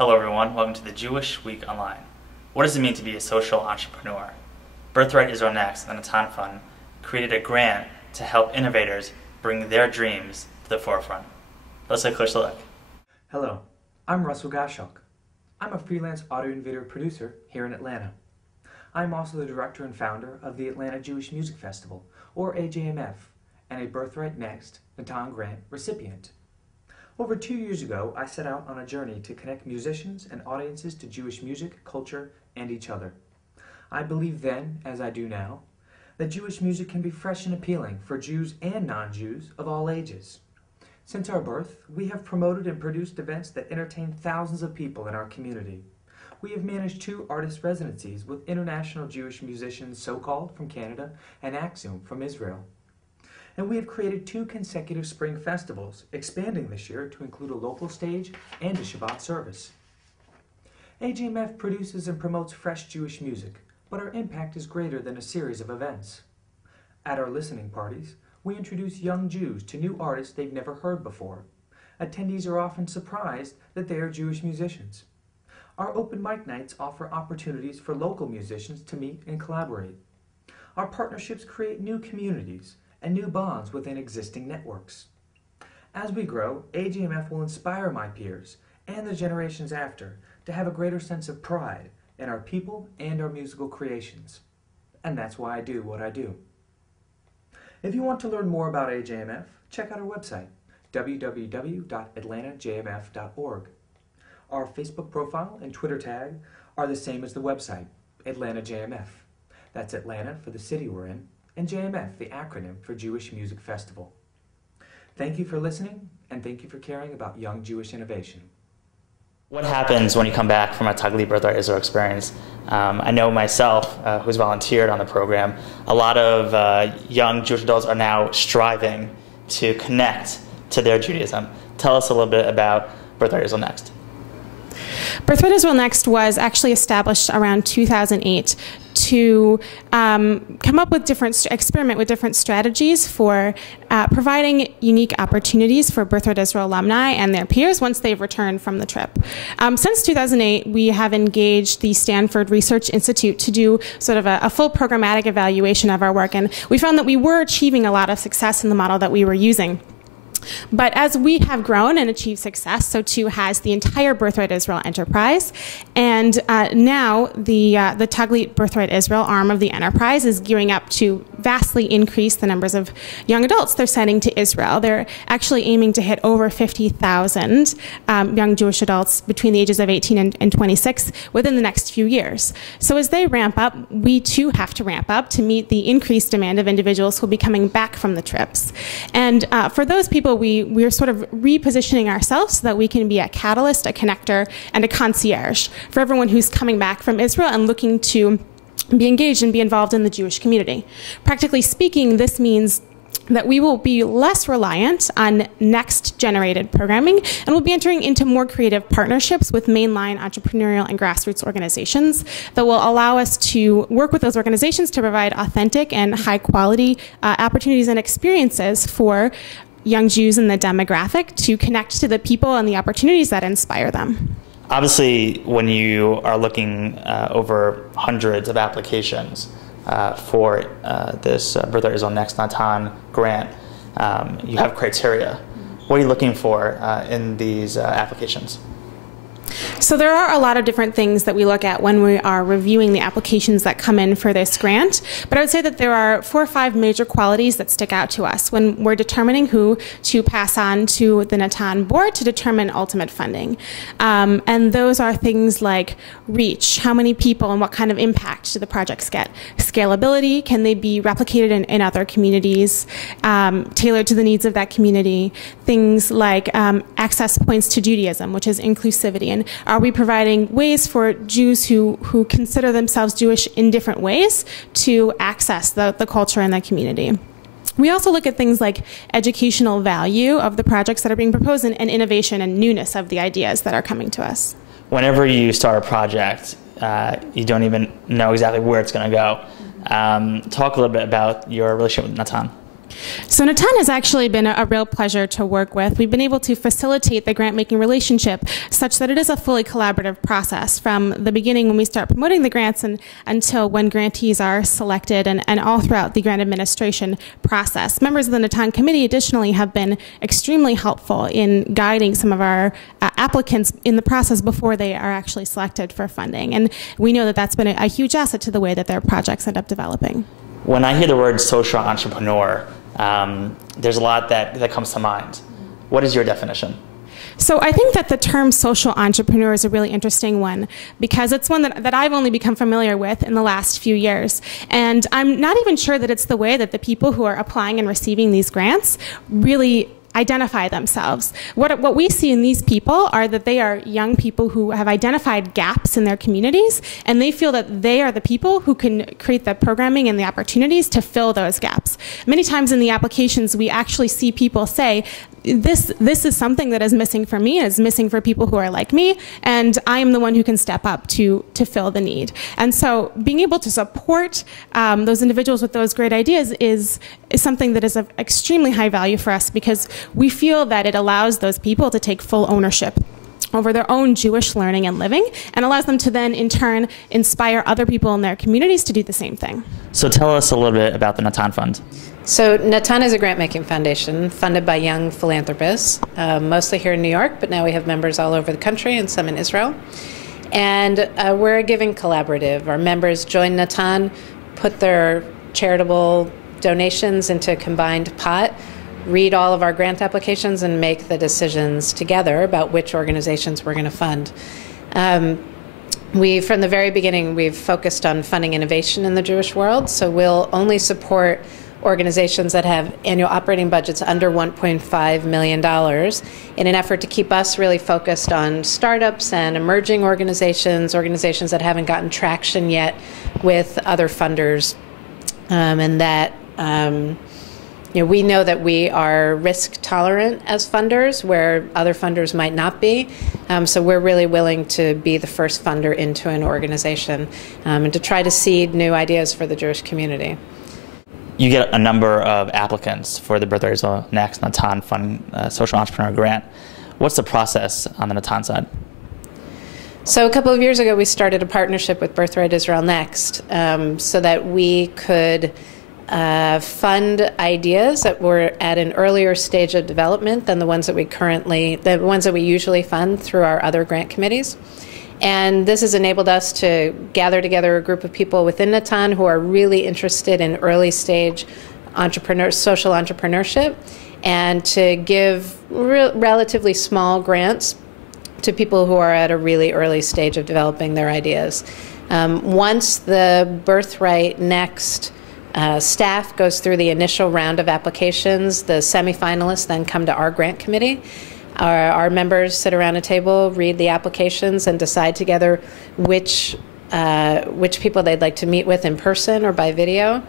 Hello everyone, welcome to the Jewish Week Online. What does it mean to be a social entrepreneur? Birthright Israel NEXT and the Natan Fund created a grant to help innovators bring their dreams to the forefront. Let's take a closer look. Hello, I'm Russell Goshok. I'm a freelance audio and video producer here in Atlanta. I'm also the director and founder of the Atlanta Jewish Music Festival, or AJMF, and a Birthright NEXT Natan grant recipient. Over 2 years ago, I set out on a journey to connect musicians and audiences to Jewish music, culture, and each other. I believed then, as I do now, that Jewish music can be fresh and appealing for Jews and non-Jews of all ages. Since our birth, we have promoted and produced events that entertain thousands of people in our community. We have managed 2 artist residencies with international Jewish musicians, so-called, from Canada, and Axum from Israel. And we have created 2 consecutive spring festivals, expanding this year to include a local stage and a Shabbat service. AJMF produces and promotes fresh Jewish music, but our impact is greater than a series of events. At our listening parties, we introduce young Jews to new artists they've never heard before. Attendees are often surprised that they are Jewish musicians. Our open mic nights offer opportunities for local musicians to meet and collaborate. Our partnerships create new communities and new bonds within existing networks. As we grow, AJMF will inspire my peers and the generations after to have a greater sense of pride in our people and our musical creations. And that's why I do what I do. If you want to learn more about AJMF, check out our website, www.atlantajmf.org. Our Facebook profile and Twitter tag are the same as the website, Atlanta JMF. That's Atlanta for the city we're in, and JMF, the acronym for Jewish Music Festival. Thank you for listening, and thank you for caring about young Jewish innovation. What happens when you come back from a taglit-birthright Israel experience? I know myself, who's volunteered on the program, a lot of young Jewish adults are now striving to connect to their Judaism. Tell us a little bit about Birthright Israel NEXT. Birthright Israel NEXT was actually established around 2008 to come up with experiment with different strategies for providing unique opportunities for Birthright Israel alumni and their peers once they've returned from the trip. Since 2008, we have engaged the Stanford Research Institute to do sort of a full programmatic evaluation of our work, and we found that we were achieving a lot of success in the model that we were using. But as we have grown and achieved success, so too has the entire Birthright Israel enterprise. And now the taglit-birthright Israel arm of the enterprise is gearing up to vastly increase the numbers of young adults they're sending to Israel. They're actually aiming to hit over 50,000 young Jewish adults between the ages of 18 and 26 within the next few years. So as they ramp up, we too have to ramp up to meet the increased demand of individuals who will be coming back from the trips. And for those people, we're sort of repositioning ourselves so that we can be a catalyst, a connector, and a concierge for everyone who's coming back from Israel and looking to be engaged and be involved in the Jewish community. Practically speaking, this means that we will be less reliant on next-generated programming, and we'll be entering into more creative partnerships with mainline entrepreneurial and grassroots organizations that will allow us to work with those organizations to provide authentic and high-quality opportunities and experiences for young Jews in the demographic to connect to the people and the opportunities that inspire them. Obviously, when you are looking over hundreds of applications for this Birthright Israel NEXT Natan grant, you have criteria. What are you looking for in these applications? So there are a lot of different things that we look at when we are reviewing the applications that come in for this grant, but I would say that there are 4 or 5 major qualities that stick out to us when we're determining who to pass on to the Natan board to determine ultimate funding. And those are things like reach, how many people and what kind of impact do the projects get? Scalability, can they be replicated in other communities, tailored to the needs of that community? Things like access points to Judaism, which is inclusivity, and are we providing ways for Jews who consider themselves Jewish in different ways to access the culture in the community? We also look at things like educational value of the projects that are being proposed and innovation and newness of the ideas that are coming to us. Whenever you start a project, you don't even know exactly where it's going to go. Talk a little bit about your relationship with Natan. So Natan has actually been a real pleasure to work with. We've been able to facilitate the grant-making relationship such that it is a fully collaborative process from the beginning when we start promoting the grants and until when grantees are selected and all throughout the grant administration process. Members of the Natan committee additionally have been extremely helpful in guiding some of our applicants in the process before they are actually selected for funding. And we know that that's been a huge asset to the way that their projects end up developing. When I hear the word social entrepreneur, there's a lot that comes to mind. What is your definition? So I think that the term social entrepreneur is a really interesting one because it's one that I've only become familiar with in the last few years. And I'm not even sure that it's the way that the people who are applying and receiving these grants really identify themselves. What we see in these people are that they are young people who have identified gaps in their communities, and they feel that they are the people who can create the programming and the opportunities to fill those gaps. Many times in the applications, we actually see people say, this is something that is missing for me, is missing for people who are like me, and I am the one who can step up to fill the need. And so being able to support those individuals with those great ideas is something that is of extremely high value for us because we feel that it allows those people to take full ownership over their own Jewish learning and living and allows them to then in turn inspire other people in their communities to do the same thing. So tell us a little bit about the Natan Fund. So Natan is a grant-making foundation funded by young philanthropists, mostly here in New York, but now we have members all over the country and some in Israel. And we're a giving collaborative. Our members join Natan, put their charitable donations into a combined pot, read all of our grant applications, and make the decisions together about which organizations we're going to fund. From the very beginning, we've focused on funding innovation in the Jewish world, so we'll only support organizations that have annual operating budgets under $1.5 million in an effort to keep us really focused on startups and emerging organizations that haven't gotten traction yet with other funders, and that we know that we are risk tolerant as funders where other funders might not be. So we're really willing to be the first funder into an organization and to try to seed new ideas for the Jewish community. You get a number of applicants for the Birthright Israel NEXT Natan Fund Social Entrepreneur Grant. What's the process on the Natan side? So a couple of years ago, we started a partnership with Birthright Israel NEXT so that we could fund ideas that were at an earlier stage of development than the ones that we usually fund through our other grant committees. And this has enabled us to gather together a group of people within Natan who are really interested in early stage social entrepreneurship and to give relatively small grants to people who are at a really early stage of developing their ideas. Once the Birthright NEXT staff goes through the initial round of applications, the semifinalists then come to our grant committee. Our members sit around a table, read the applications, and decide together which people they'd like to meet with in person or by video.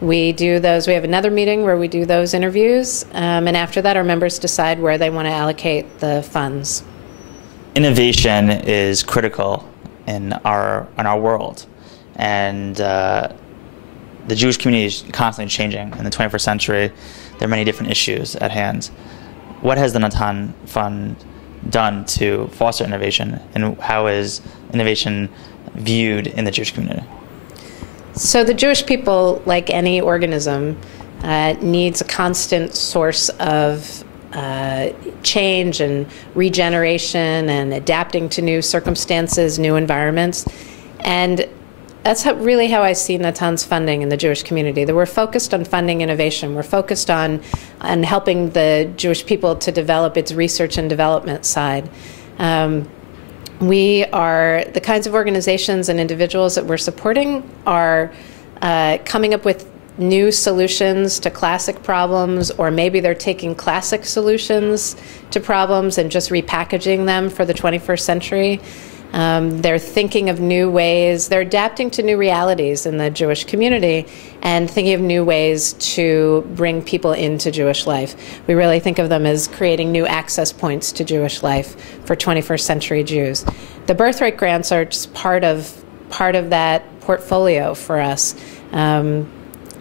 We do those. We have another meeting where we do those interviews, and after that, our members decide where they want to allocate the funds. Innovation is critical in our world, and the Jewish community is constantly changing. In the 21st century, there are many different issues at hand. What has the Natan Fund done to foster innovation, and how is innovation viewed in the Jewish community? So the Jewish people, like any organism, needs a constant source of change and regeneration and adapting to new circumstances, new environments. And that's really how I see Natan's funding in the Jewish community, that we're focused on funding innovation. We're focused on helping the Jewish people to develop its research and development side. We are, the kinds of organizations and individuals that we're supporting are coming up with new solutions to classic problems, or maybe they're taking classic solutions to problems and just repackaging them for the 21st century. They're thinking of new ways, they're adapting to new realities in the Jewish community and thinking of new ways to bring people into Jewish life. We really think of them as creating new access points to Jewish life for 21st century Jews. The Birthright grants are just part of that portfolio for us.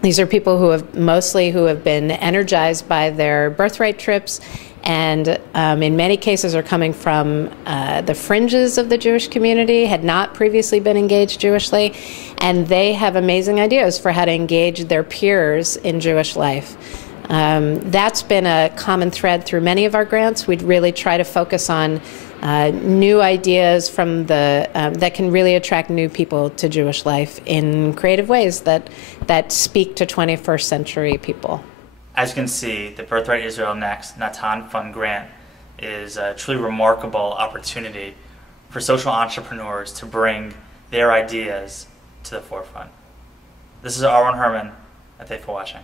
These are people who have been energized by their birthright trips, and in many cases are coming from the fringes of the Jewish community, had not previously been engaged Jewishly, and they have amazing ideas for how to engage their peers in Jewish life. That's been a common thread through many of our grants. We'd really try to focus on new ideas from that can really attract new people to Jewish life in creative ways that speak to 21st century people. As you can see, the Birthright Israel Next Natan Fund Grant is a truly remarkable opportunity for social entrepreneurs to bring their ideas to the forefront. This is Herman. Thank you for watching.